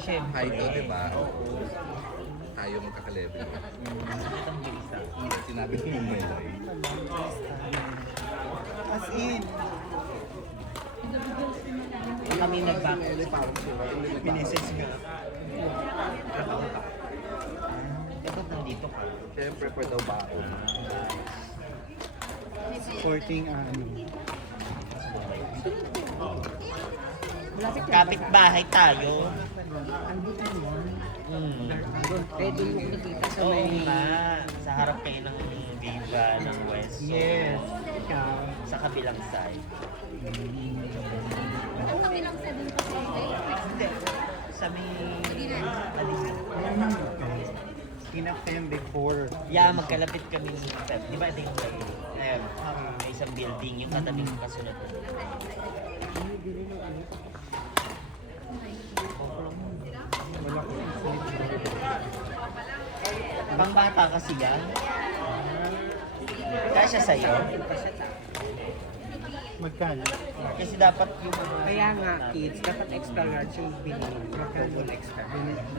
syempre. High to, di ba? Oo. Tayo magkaka-level. Sakit ang bilisa. Sinabi ko yung melay. As in, Kami nag-back. minises nga. Dapat nandito ka. Siyempre, for daw baon. Supporting Kapit-bahay tayo. Pwede mo nakita sa Oo may... nga. Sa harap kayo ng Viva, ng West. So, Yes. Ikaw. sa kabilang side. Hindi. Sa may... Kinaptem before. Yeah, magkalapit kami ni Pep. Di ba ito yung may isang building, yung katabing kasunod. Wala ko Pang bata kasi yan. Kasya sa'yo. Magkano? Kasi dapat yung mga... Kaya nga, kids, dapat extra large yung binili. Double extra.